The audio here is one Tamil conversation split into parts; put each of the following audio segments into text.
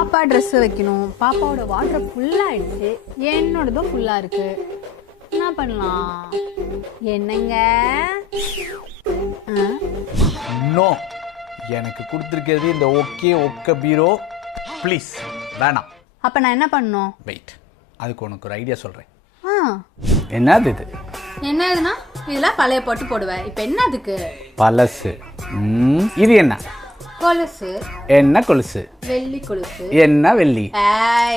பாப்பா ட்ரெஸ் வைக்கணும். பாப்பாவோட வாட்டர் ஃபுல்லாகிடுச்சு, என்னோடதும் ஃபுல்லாக இருக்கு. என்ன பண்ணலாம்? என்னங்க? நோ, எனக்கு கொடுத்துருக்கிறது இந்த ஒக்க பீரோ. ப்ளீஸ் வேணாம். அப்போ நான் என்ன பண்ணணும்? வெயிட், அதுக்கு உனக்கு ஒரு ஐடியா சொல்கிறேன். என்னது இது? என்னதுன்னா இதெல்லாம் பழைய போட்டு போடுவேன். இப்போ என்னதுக்கு? பழசு. இது என்ன? கொலுசு. என்ன கொலுசு? வெள்ளி கொலுசு. என்ன வெள்ளி?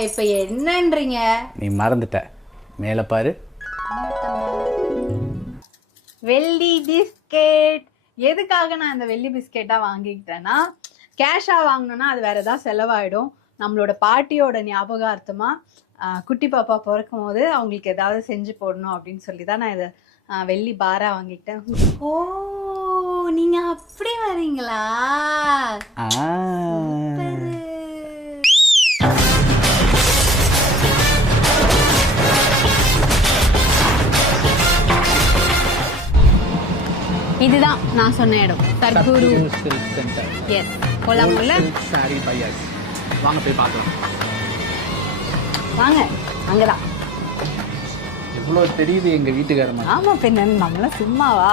இப்போ என்னன்றீங்க? நீ மறந்துட்ட. மேலே பாரு. வெள்ளி பிஸ்கெட். எதுக்காக நான் இந்த வெள்ளி பிஸ்கெட்டா வாங்கிக்கிட்டேன்னா, கேஷா வாங்கினோன்னா அது வேற ஏதாவது செலவாயிடும். நம்மளோட பாட்டியோட ஞாபகார்த்தமா குட்டி பாப்பா பிறக்கும் போது அவங்களுக்கு ஏதாவது செஞ்சு போடணும் அப்படின்னு சொல்லி தான் நான் இதை வெள்ளி பாரா வாங்கிக்கிட்டேன். ஓ, நீங்க அப்படி வரீங்களா? இதுதான் நான் சொன்ன இடம், சத்குரு சில்க் சென்டர். எஸ், போலாம்ல? சாரி பையாஸ். வாங்க போய் பார்க்கலாம். வாங்க, அங்கதான். இவ்வளோ தெரியுது எங்க வீட்டுக்காரமா. ஆமா, பின்ன நம்மள சும்மாவா?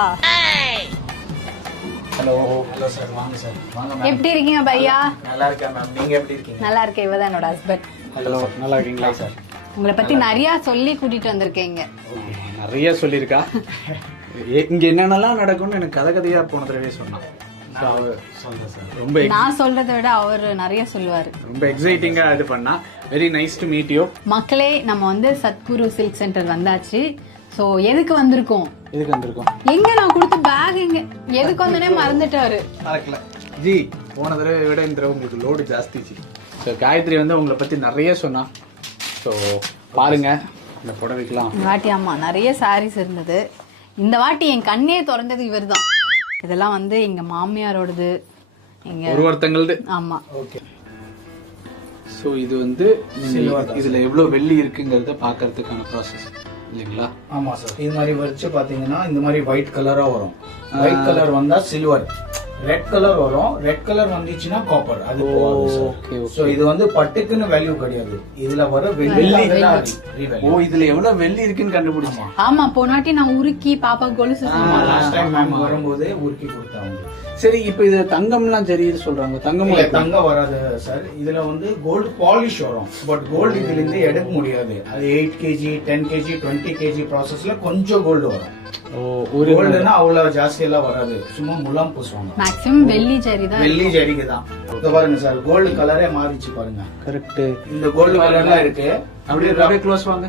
ஹலோ ஹலோ சார், வாங்க சார். வாங்க. எப்படி இருக்கீங்க பையா? நல்லா இருக்கேன் மேம், நீங்க எப்படி இருக்கீங்க? நல்லா இருக்கேன். இவதான் என்னோட ஹஸ்பண்ட். ஹலோ, நல்லா இருக்கீங்களா சார்? உங்களை பத்தி நிறைய சொல்லி கூட்டிட்டு வந்திருக்கீங்க. நிறைய சொல்லியிருக்கா. இங்க என்னென்னலாம் நடக்கும்னு எனக்கு கதையா போன தடவை சொன்னான். ரொம்ப நான் சொல்றதை விட அவர் நிறைய சொல்லுவாரு. ரொம்ப எக்ஸைட்டிங்கா இது பண்ணா. Very nice to meet you. மக்களே, நம்ம வந்து சத்குரு சில்க் சென்டர் வந்தாச்சு. சோ எதுக்கு வந்திருக்கோம்? எங்க நான் கொடுத்த பேக் எங்க? எதுக்கு வந்தனே மறந்துட்டாரு. மறக்கல ஜி. போன தடவை விட இந்த தடவை உங்களுக்கு லோடு ஜாஸ்தி ஜி. ஸோ காயத்ரி வந்து உங்களை பத்தி நிறைய சொன்னா. ஸோ பாருங்க இந்த புடவைக்கலாம். வாட்டி ஆமா நிறைய சாரீஸ் இருந்தது. இந்த வாட்டி என் கண்ணே திறந்தது இவர் தான். இதெல்லாம் வந்து எங்க மாமியாரோடது, எங்க ஒருத்தங்களது. ஆமா. ஓகே. ஸோ இது வந்து இதுல எவ்வளவு வெள்ளி இருக்குங்கிறத பாக்குறதுக்கான ப்ராசஸ் இல்லைங்களா? ஆமா சார். இது மாதிரி வச்சு பாத்தீங்கன்னா இந்த மாதிரி ஒயிட் கலரா வரும். ஒயிட் கலர் வந்தா சில்வர், ரெட் கலர் வரும். ரெட் கலர் வந்துச்சுன்னா காப்பர். அது சோ இது வந்து பட்டுக்குன்னு வேல்யூ கிடையாது. இதுல வர வெள்ளி. ஓ, இதுல எவ்வளவு வெள்ளி இருக்குன்னு கண்டுபிடிச்சோம். ஆமா, போனாட்டி நான் உருக்கி பாப்பா கொலுசு லாஸ்ட் டைம் மேம் வரும்போது உருக்கி கொடுத்தாங்க. சரி, இப்போ இது தங்கம்லாம் சரி சொல்றாங்க. தங்கம் வராது சார். இதுல வந்து கோல்டு பாலிஷ் வரும். பட் கோல்டு இதுல இருந்து எடுக்க முடியாது. அது 8 kg 10 kg 20 kg ப்ராசஸ்ல கொஞ்சம் கோல்டு வரும். ஒரு கோல்டுனா அவ்வளவு ஜாஸ்தி எல்லாம் வராது. சும்மா முலாம் பூசுவாங்க. மேக்ஸிமம் வெள்ளி ஜரி தான். வெள்ளி ஜரிக்கு தான். இத பாருங்க சார், கோல்டு கலரே மாறிச்சு பாருங்க. கரெக்ட். இந்த கோல்டு கலர்லாம் இருக்கு. அப்படியே க்ளோஸ் வாங்க.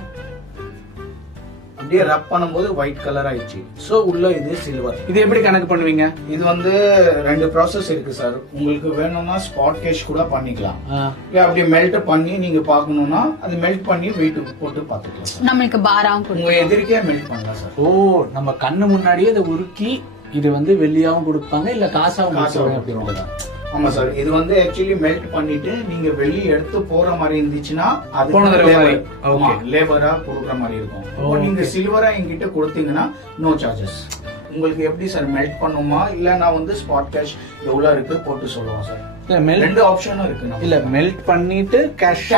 அப்படியே ரப் பண்ணும்போது ஒயிட் கலர் ஆயிடுச்சு. சோ உள்ள இது சில்வர். இது எப்படி கணக்கு பண்ணுவீங்க? இது வந்து 2 ப்ராசஸ் இருக்கு சார். உங்களுக்கு வேணும்னா ஸ்பாட் கேஷ் கூட பண்ணிக்கலாம். அப்படியே மெல்ட் பண்ணி நீங்க பாக்கணும்னா அது மெல்ட் பண்ணி வெயிட் போட்டு பாத்துக்கலாம். நம்மளுக்கு பாராவும் உங்க எதிர்க்கே மெல்ட் பண்ணலாம் சார். ஓ, நம்ம கண்ணு முன்னாடியே இதை உருக்கி இது வந்து வெள்ளியாவும் கொடுப்பாங்க, இல்ல காசாவும் கொடுப்பாங்க. ஆமா சார். இது வந்து ஆக்சுவலி மெல்ட் பண்ணிட்டு நீங்க வெள்ளி எடுத்து போற மாதிரி இருந்துச்சுன்னா அது லேபரா கொடுக்குற மாதிரி இருக்கும். நீங்க சில்வரா என்கிட்ட கொடுத்தீங்கன்னா நோ சார்ஜஸ். உங்களுக்கு எப்படி சார் மெல்ட் பண்ணுமா இல்ல நான் வந்து ஸ்பாட் கேஷ் எவ்வளவு இருக்கு போட்டு சொல்லுவோம் சார். 2 ஆப்ஷனும் இருக்கு. இல்ல மெல்ட் பண்ணிட்டு கேஷ்.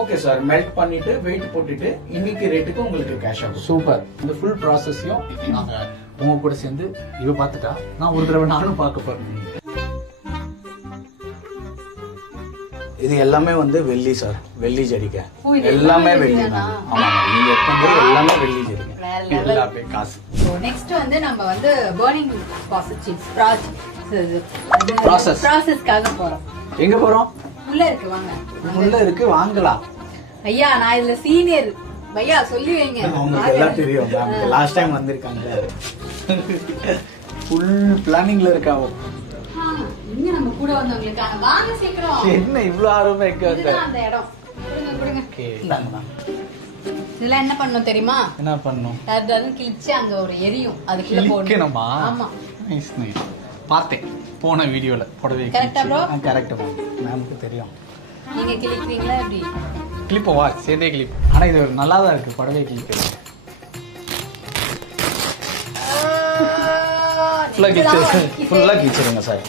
Okay sir. மெல்ட் பண்ணிட்டு வெயிட் போட்டுட்டு இன்னைக்கு ரேட்டுக்கு உங்களுக்கு கேஷ் ஆகும். சூப்பர். இந்த ஃபுல் ப்ராசஸையும் நாங்க உங்க கூட சேர்ந்து இவ பார்த்துட்டா நான் ஒரு தடவை நானும் பார்க்க போறேன். இது எல்லாமே வந்து வெள்ளி சார். வெள்ளி ஜரிகை எல்லாமே வெள்ளி தான். ஆமா, நீங்க எப்பவும் எல்லாமே வெள்ளி ஜரிகை. எல்லாமே காசு. நெக்ஸ்ட் வந்து நம்ம வந்து பர்னிங் ப்ராசஸ்க்காக போறோம். எங்க போறோம்? உள்ள இருக்கு, வாங்க. உள்ள இருக்கு, வாங்கலாம். ஐயா, நான் இதுல சீனியர். ஐயா சொல்லி வைங்க. உங்களுக்கு எல்லாம் தெரியும். லாஸ்ட் டைம் வந்திருக்காங்க. ஃபுல் பிளானிங்ல இருக்காவோ. இங்க நம்ம கூட வந்தவங்களுக்கான வாங்க சீக்கிரம். என்ன இவ்ளோ ஆர்வமா இருக்கு அந்த இடம். கொடுங்க. ஓகே. இதெல்லாம் என்ன பண்ணனும் தெரியுமா? என்ன பண்ணனும்? அதாவது கிழிச்சு அங்க ஒரு எரியும், அதுக்குள்ள போடணும். ஆமா. நைஸ். பார்த்தேன் போன வீடியோல புடவை. கரெக்ட்டா ப்ரோ? Correct bro. நமக்கு தெரியும். நீங்க கிழிக்கிறீங்களா எப்படி? கிளிப் வா, சேதே கிளிப். ஆனா இது நல்லா தான் இருக்கு புடவை கிளிப். ஃபுல்லா கிழிச்சிருங்க சார்.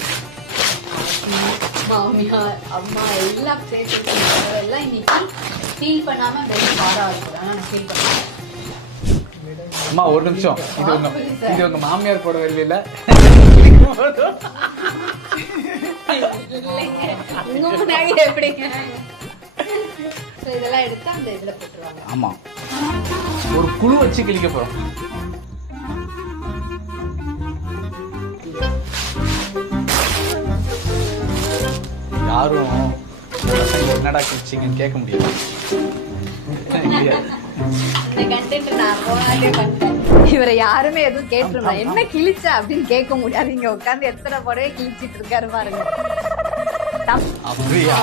மாமியார் அம்மா எல்லாம் சேர்த்து எல்லாம் இன்னைக்கு ஃபீல் பண்ணாம வெளியே பாட ஆகுது. ஆனா நான் ஃபீல் பண்ணேன். அம்மா ஒரு நிமிஷம், இது உங்க மாமியார் போட வரல. உங்க முன்னாடி எப்படிங்க? இதெல்லாம் எடுத்து அந்த இதுல போட்டுருவாங்க. ஆமா, ஒரு குழு வச்சு கிழிக்க போறோம். யாரும் என்னடா கிழிச்சிங்கன்னு கேட்க முடியாது. இவரை யாருமே எதுவும் கேட்டுருமா என்ன கிழிச்ச அப்படின்னு கேட்க முடியாது. இங்க உட்காந்து எத்தனை புடவை கிழிச்சிட்டு இருக்காரு பாருங்க. அப்படியா?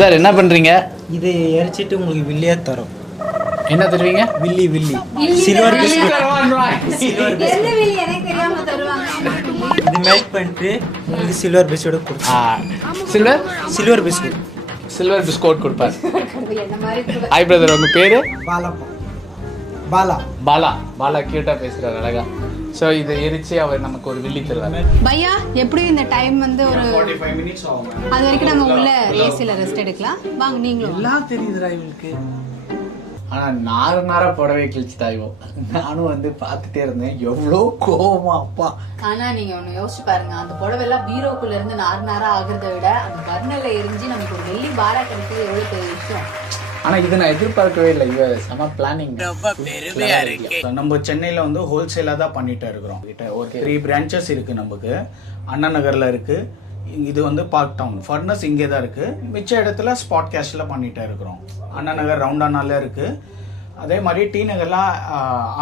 சார் என்ன பண்றீங்க? இதை எரிச்சிட்டு உங்களுக்கு வில்லியா தரோம். என்ன தருவீங்க? வில்லி வில்லி சில்வர் பிஸ்கட். இது மெல்ட் பண்ணிட்டு உங்களுக்கு சில்வர் பிஸ்கட் கொடுப்போம். சில்வர் பிஸ்கட் சில்வர் பிஸ்கட் கொடுப்பாரு. ஹாய் பிரதர், உங்க பேரு? பாலா. பாலா கியூட்டா பேசுறாரு, அழகா. சோ இதை எரிச்சு அவர் நமக்கு ஒரு வில்லி தருவாரு. பையா எப்படி இந்த டைம் வந்து ஒரு 45 minutes ஆகும். அது வரைக்கும் நம்ம உள்ள ஏசில ரெஸ்ட் எடுக்கலாம். வாங்க நீங்களும். எல்லாம் தெரியுதுடா இவங்களுக்கு. ஆனா நார புடவை கிழிச்சுட்டாயோ. நானும் வந்து பாத்துட்டே இருந்தேன், எவ்வளவு கோவமா அப்பா. ஆனா நீங்க ஒண்ணு யோசிச்சு பாருங்க, அந்த புடவை எல்லாம் பீரோக்குள்ள இருந்து நாரா ஆகுறத விட அந்த பர்னர்ல எரிஞ்சு நமக்கு ஒரு வெள்ளி பாரா கிடைக்கிறது எவ்வளவு பெரிய விஷயம். ஆனா இது நான் எதிர்பார்க்கவே இல்லை. இவ செம பிளானிங். நம்ம சென்னையில வந்து ஹோல்சேலா தான் பண்ணிட்டு இருக்கிறோம். 3 branches இருக்கு நமக்கு. அண்ணா நகர்ல இருக்கு, இது வந்து பார்க் டவுன். ஃபர்னஸ் இங்கே தான் இருக்கு. மிச்ச இடத்துல ஸ்பாட் கேஷ்ல பண்ணிட்டு இருக்கிறோம். அண்ணா நகர் ரவுண்டானால இருக்கு. அதே மாதிரி டி நகர்ல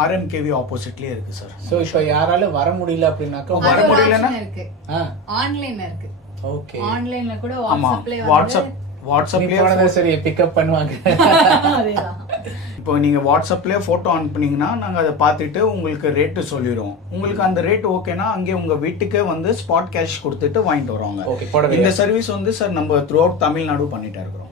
ஆர்எம்கேவி ஆப்போசிட்லயே இருக்கு சார். சோ இப்போ யாரால வர முடியல அப்படின்னாக்க வர முடியலன்னா இருக்கு, ஆன்லைன்ல இருக்கு. ஓகே, ஆன்லைன்ல கூட ஆமா, வாட்ஸ்அப்லயே சரி பிக்கப் பண்ணுவாங்க. இப்போ நீங்க வாட்ஸ்அப்லயே போட்டோ அனுப்புனீங்கன்னா நாங்க அதை பார்த்துட்டு உங்களுக்கு ரேட்டு சொல்லிடுவோம். உங்களுக்கு அந்த ரேட் ஓகேனா அங்கே உங்க வீட்டுக்கே வந்து ஸ்பாட் கேஷ் கொடுத்துட்டு வாங்கிட்டு வருவாங்க. இந்த சர்வீஸ் வந்து சார் நம்ம த்ரூ அவுட் தமிழ்நாடு பண்ணிட்டே இருக்கிறோம்.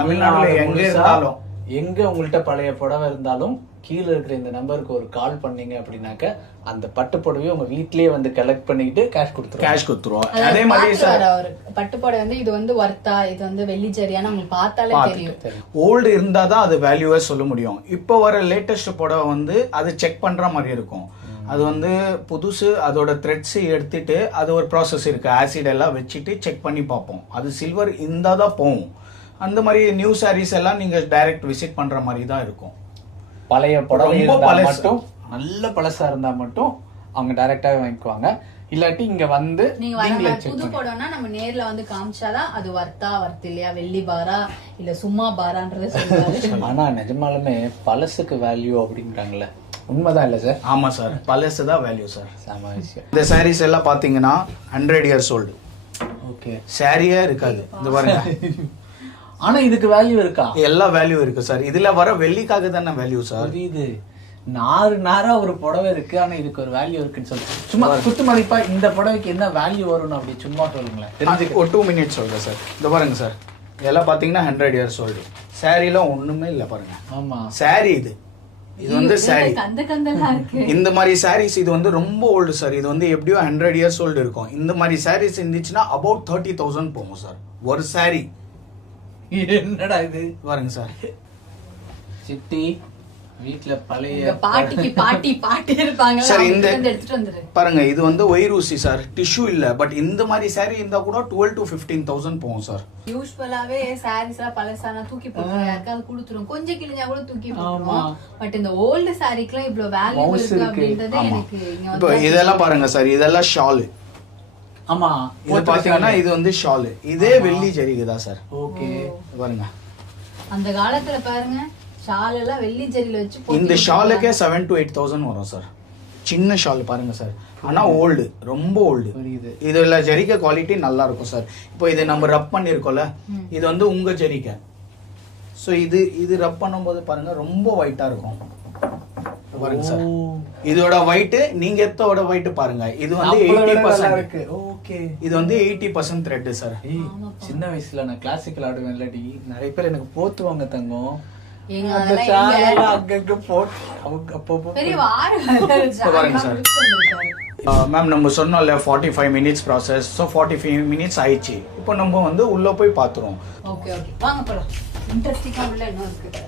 தமிழ்நாடுல எங்க இருந்தாலும், எங்க உங்கள்ட்ட பழைய புடவை இருந்தாலும் கீழே இருக்கிற இந்த நம்பருக்கு ஒரு கால் பண்ணீங்க அப்படின்னாக்க அந்த பட்டு புடவையை உங்க வீட்லயே வந்து கலெக்ட் பண்ணிட்டு கேஷ் கொடுத்துருவோம். அதே மாதிரி சார் பட்டு புடவை வந்து இது வந்து வர்த்தா, இது வந்து வெள்ளி ஜரியான்னு உங்களுக்கு பார்த்தாலே தெரியும். ஓல்டு இருந்தாதான் அது வேல்யூவே சொல்ல முடியும். இப்போ வர லேட்டஸ்ட் புடவை வந்து அது செக் பண்ற மாதிரி இருக்கும். அது வந்து புதுசு, அதோட த்ரெட்ஸ் எடுத்துட்டு அது ஒரு ப்ராசஸ் இருக்கு, ஆசிட் எல்லாம் வச்சுட்டு செக் பண்ணி பார்ப்போம். அது சில்வர் இருந்தாதான் போகும். அந்த மாதிரி நியூ சாரீஸ் எல்லாம் நீங்க டைரக்ட் விசிட் பண்ற மாதிரி தான் இருக்கும். பழைய புடவை மட்டும் நல்ல பழசா இருந்தா மட்டும் அவங்க டைரக்டாவே வாங்கிக்குவாங்க. இல்லாட்டி இங்க வந்து நீங்க புது புடவைனா நம்ம நேர்ல வந்து காமிச்சாதான் அது வர்த்தா வர்த்து இல்லையா, வெள்ளி பாரா இல்ல சும்மா பாரான்றத சொல்லுவாங்க. ஆனா நிஜமாலுமே பழசுக்கு வேல்யூ அப்படின்றாங்கல்ல, உண்மைதான் இல்ல சார்? ஆமா சார், பழசு தான் வேல்யூ சார். சாம விஷயம். இந்த சாரீஸ் எல்லாம் பாத்தீங்கன்னா 100 years old. ஓகே, சாரியே இருக்காது. இந்த பாருங்க. ஆனா இதுக்கு வேல்யூ இருக்கா? எல்லா வேல்யூ இருக்கு சார். இதுல வர வெள்ளிக்காக தானே வேல்யூ சார். இது நாரா ஒரு புடவை இருக்கு, ஆனா இதுக்கு ஒரு வேல்யூ இருக்குன்னு சொல்லி சும்மா குத்து மதிப்பா இந்த புடவைக்கு என்ன வேல்யூ வரும்னு அப்படி சும்மா சொல்லுங்களேன். ஒரு 2 minutes சொல்றேன் சார். இந்த பாருங்க சார், இதெல்லாம் பாத்தீங்கன்னா 100 years old. சாரில ஒண்ணுமே இல்ல பாருங்க. ஆமா, சாரி இது வந்து சாரி. இந்த மாதிரி சாரீஸ் இது வந்து ரொம்ப ஓல்டு சார். இது வந்து எப்படியோ 100 years old இருக்கும். இந்த மாதிரி சாரீஸ் இருந்துச்சுன்னா about 30,000 போகும் சார் ஒரு சாரி. என்னடா இது பாருங்க சார். சிட்டி வீட்ல பழைய பாட்டி இருப்பாங்க சார். இந்த பாருங்க, இது வந்து ஒயிரூசி சார், டிஷ்யூ இல்ல. பட் இந்த மாதிரி சாரி இருந்தா கூட 12 to 15,000 போகும் சார். யூசுவலாவே சாரீஸ் எல்லாம் பழசானா தூக்கி போட்டுரும், யாருக்காவது கொடுத்துரும், கொஞ்சம் கிழிஞ்சா கூட தூக்கி போட்டுரும். பட் இந்த ஓல்டு சாரிக்குலாம் இவ்வளவு வேல்யூ இருக்கு அப்படின்றது எனக்கு இப்போ இதெல்லாம் பாருங்க சார், இதெல்லாம் ஷால். ஆமா, இது பாத்தீங்கன்னா இது வந்து ஷால். இதே வெள்ளி ஜரிகைதான் சார். ஓகே, பாருங்க. அந்த காலத்துல பாருங்க ஷால் எல்லாம் வெள்ளி ஜரியில வச்சு இந்த ஷாலுக்கே 7 to 8,000 வரும் சார். சின்ன ஷால் பாருங்க சார், ஆனா ஓல்டு, ரொம்ப ஓல்டு. இதுல ஜரிகை குவாலிட்டி நல்லா இருக்கும் சார். இப்போ இது நம்ம ரப் பண்ணிருக்கோம்ல, இது வந்து உங்க ஜரிகை. சோ இது ரப் பண்ணும்போது பாருங்க ரொம்ப ஒயிட்டா இருக்கும். பாருங்க சார், இதோட ஒயிட் நீங்க எத்தோட ஒயிட் பாருங்க. இது வந்து 80% இருக்கு. ஓகே, இது வந்து 80% த்ரெட் சார். சின்ன வயசுல நான் கிளாசிக்கல் ஆடுவேன் இல்லாட்டி நிறைய பேர் எனக்கு போத்துவாங்க தங்கம். எங்க அந்த அதெல்லாம் சாரெல்லாம் அங்கங்க போட்டு அவங்க அப்பப்போ பெரிய வாரு பாருங்க சார். மேம் நம்ம சொன்னோம்ல 45 மினிட்ஸ் ப்ராசஸ். ஸோ 45 மினிட்ஸ் ஆயிடுச்சு. இப்போ நம்ம வந்து உள்ள போய் பார்த்துருவோம். ஓகே ஓகே வாங்க போலாம். இன்ட்ரெஸ்டிங்கா உள்ள என்ன இருக்கு?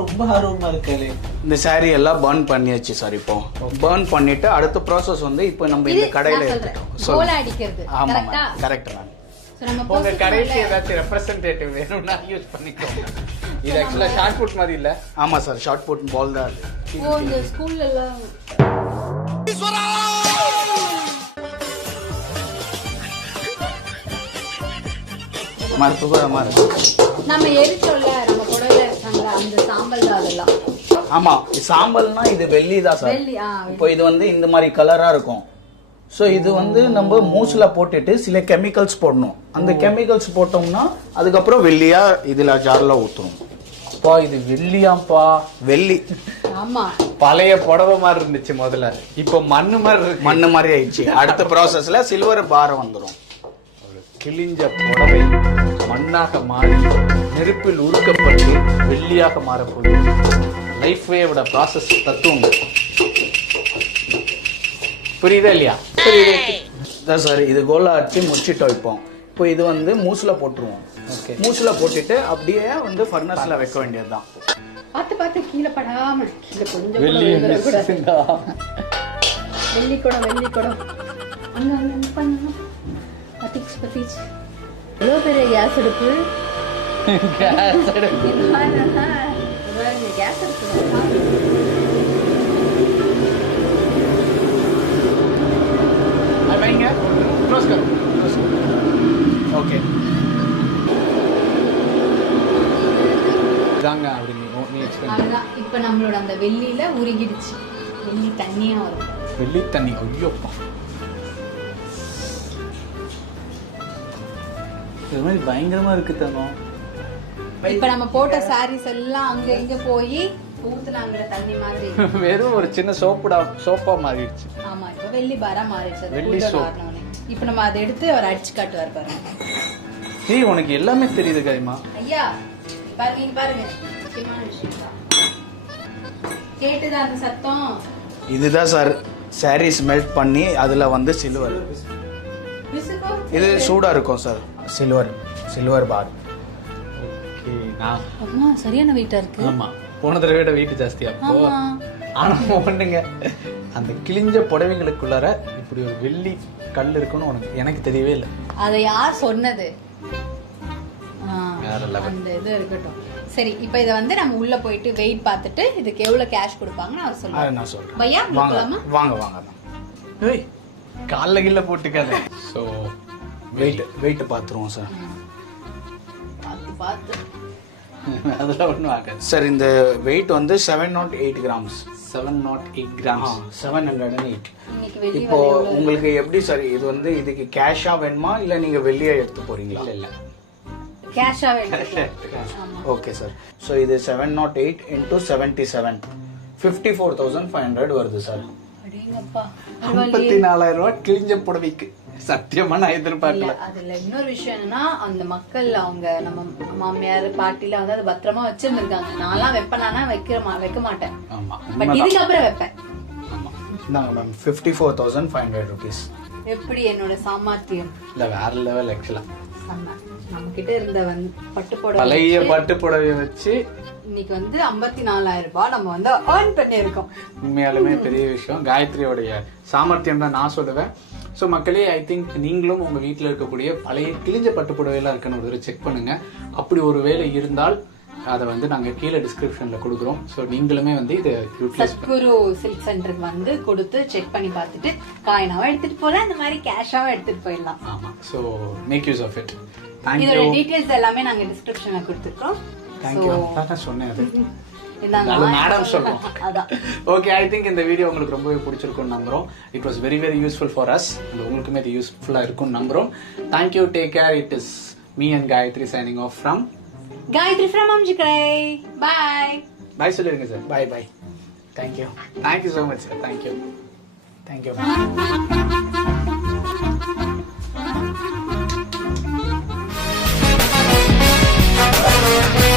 ரொம்ப ஆர்வமா இருக்காரு. இந்த saree எல்லாம் பர்ன் பண்ணியாச்சு சார். இப்போ பர்ன் பண்ணிட்டு அடுத்த ப்ராசஸ் வந்து இப்போ நம்ம இந்த கடையில எடுத்துட்டோம். கோல அடிக்கிறது ஆமா கரெக்ட்டா? Correct ma'am. சோ நம்ம உங்க process கடைக்கு உள்ள- ஏதாச்சும் ரெப்ரசன்டேட்டிவ் வேணும்னா யூஸ் பண்ணிக்கோங்க. இது ஆக்சுவலா ஷார்ட் புட் மாதிரி இல்ல. ஆமா சார், ஷார்ட் புட் பால் தான் அது. ஓ இந்த ஸ்கூல்ல எல்லாம் மறுப்பு மாதிரி. நம்ம எரிச்சோல்ல நம்ம புடவைல இருக்காங்க அந்த சாம்பல் தான் அதெல்லாம். ஆமா, சாம்பல்னா இது வெள்ளி தான் சார். வெள்ளி இப்போ இது வந்து இந்த மாதிரி கலரா இருக்கும். ஸோ இது வந்து நம்ம மூஸ்ல போட்டுட்டு சில கெமிக்கல்ஸ் போடணும். அந்த கெமிக்கல்ஸ் போட்டோம்னா அதுக்கப்புறம் வெள்ளியா இதுல ஜார்ல ஊத்துறோம். அப்பா இது வெள்ளியாம்பா. வெள்ளி ஆமா பழைய புடவை மாதிரி இருந்துச்சு முதல்ல. இப்போ மண்ணு மாதிரி இருக்கு. மண்ணு மாதிரி ஆயிடுச்சு. அடுத்த ப்ராசஸ்ல சில்வர் பார் வந்துடும். ஒரு கிழிஞ்ச புடவை மண்ணாக மாறி நெருப்பில் உருக்கப்பட்டு வெள்ளியாக மாறக்கூடிய லைஃப் வேவோட ப்ராசஸ் தத்துவம். புரியுதா இல்லையா? அதான் சார், இது கோலா அடிச்சு முடிச்சிட்டோம். இப்போ இது வந்து மூஸ்ல போட்டுருவோம். ஓகே. மூஸ்ல போட்டுட்டு அப்படியே வந்து ஃபர்னஸ்ல வைக்க வேண்டியதுதான். பார்த்து பார்த்து கீழே படாம கீழே கொஞ்சம் கூட வெள்ளி விழுந்துடக்கூடாது. வெள்ளி குடம் வெள்ளி குடம் அங்க அங்க என்ன பண்ணணும்? பத்திக்ஸ் பத்திக்ஸ் எவ்வளோ பெரிய கேஸ் அடுப்பு. கேஸ் அடுப்பு. கேஸ் அடுப்பு அது வைங்க. க்ளோஸ் கர். ஓகே. இதாங்க அப்படி நீ எக்ஸ்பிளைன். அதுதான் இப்ப நம்மளோட அந்த வெள்ளியில உருகிடுச்சு. வெள்ளி தண்ணியா வரும். வெள்ளி தண்ணி. ஐயோப்பா, இது மாதிரி பயங்கரமா இருக்கு தங்கம். இப்ப நம்ம போட்ட சாரீஸ் எல்லாம் அங்க இங்க போய் ஊத்துனாங்க தண்ணி மாதிரி. வெறும் ஒரு சின்ன சோப்பா மாறிடுச்சு. ஆமா இப்ப வெள்ளி பாரா மாறிடுச்சு. அது வெள்ளி கூட்ட soap. மாறினோனே. இப்ப நம்ம அதை எடுத்து அவர் அடிச்சு காட்டுவார் பாருங்க. ஏய் உனக்கு எல்லாமே தெரியுது கரிமா. ஐயா பாருங்க இங்க பாருங்க. முக்கியமான விஷயம் தான். கேட்டுதா அந்த சத்தம்? இதுதான் சார் சாரீஸ் மெல்ட் பண்ணி அதுல வந்து சில்வர். விசுகோ இது சூடா இருக்கும் சார். சில்வர் பார். ஓகே. நான் அம்மா சரியான வெயிட்டா இருக்கு. ஆமா போன தடவை விட வெயிட் ஜாஸ்தி அப்போ. ஆமா. ஆனா ஒண்ணுங்க, அந்த கிழிஞ்ச புடவைகளுக்குள்ளார இப்படி ஒரு வெள்ளி கல் இருக்குன்னு எனக்கு தெரியவே இல்லை. அதை யார் சொன்னது? வேற level. அந்த இது இருக்கட்டும். சரி இப்போ இதை வந்து நம்ம உள்ள போயிட்டு வெயிட் பார்த்துட்டு இதுக்கு எவ்வளவு கேஷ் கொடுப்பாங்கன்னு அவர் அதை சொல்லுவாங்க. நான் சொல்றேன். பையா வாங்க போலாமா? வாங்க வாங்க. ஏய் கால்ல கீழ போட்டுக்காத. ஸோ வெயிட் பார்த்துருவோம் சார். பார்த்து பார்த்து. அதெல்லாம் ஒன்றும் ஆகாது. சார் இந்த வெயிட் வந்து 708 கிராம்ஸ். 708 கிராம்ஸ். 708. இன்னைக்கு வெள்ளி இப்போ விலை எவ்வளவு? உங்களுக்கு எப்படி சார் இது வந்து இதுக்கு கேஷா வேணுமா இல்ல நீங்க வெளியே எடுத்து போறீங்களா? இல்ல கேஷா வேணும். ஆமா. Okay sir. ஸோ இது 708 into 77 54,500 வருது சார். அடேங்கப்பா. 54,000 ரூபாய் கிழிஞ்ச புடவைக்கு. சத்தியமா நான் இல்ல எதிர்பார்க்கல. அதுல இன்னொரு விஷயம் என்னன்னா அந்த மக்கள் அவங்க நம்ம மாமியார் பாட்டில வந்து அது பத்திரமா வச்சிருந்திருக்காங்க. நான்லாம் வைப்பேனா வைக்க மாட்டேன். ஆமா பட் இதுக்கப்புறம் வைப்பேன். ஆமா. இந்தாங்க மேம் 54,500 rupees. எப்படி என்னோட சாமர்த்தியம். இல்ல வேற லெவல் ஆக்சுவலா. நம்ம கிட்ட இருந்த பட்டு புடவை பழைய வச்சு பட்டு புடவையை வச்சு இன்னைக்கு வந்து 54,000 ரூபாய் நம்ம வந்து ஏர்ன் பண்ணியிருக்கோம். உண்மையாலுமே பெரிய விஷயம். காயத்ரியோடைய சாமர்த்தியம் தான் நான் சொல்லுவேன். ஸோ மக்களே, ஐ திங்க் நீங்களும் உங்க வீட்டில் இருக்கக்கூடிய பழைய கிழிஞ்ச பட்டு புடவையெல்லாம் இருக்குன்னு ஒரு தடவை செக் பண்ணுங்க. அப்படி ஒரு வேலை இருந்தால் அதை வந்து நாங்கள் கீழே டிஸ்கிரிப்ஷன்ல கொடுக்குறோம். ஸோ நீங்களுமே வந்து இதை யூட்டிலைஸ் சத்குரு சில்க் சென்டருக்கு வந்து கொடுத்து செக் பண்ணி பார்த்துட்டு காயினாவும் எடுத்துட்டு போலாம், இந்த மாதிரி கேஷாவும் எடுத்துட்டு போயிடலாம். ஆமாம். So make use of it. இதோட தேங்க்யூ. டீடைல்ஸ் எல்லாமே நாங்க டிஸ்கிரிப்ஷன்ல கொடுத்துருக்கோம். தேங்க்யூ. நான் சொன்னேன் அது. இந்தாங்க மேடம் சொல்றோம். அதான். ஓகே, ஐ திங்க் இந்த வீடியோ உங்களுக்கு ரொம்பவே பிடிச்சிருக்கும்னு நம்புறோம். It was very very useful for us. உங்களுக்குமே இது யூஸ்ஃபுல்லா இருக்கும்னு நம்புறோம். Thank you. Take care. It is me and Gayathri signing off from Gayathri from Aminjikarai. Bye. Bye சொல்லிருங்க sir. Bye bye. Thank you. Thank you so much sir. Thank you. Thank you. Bye.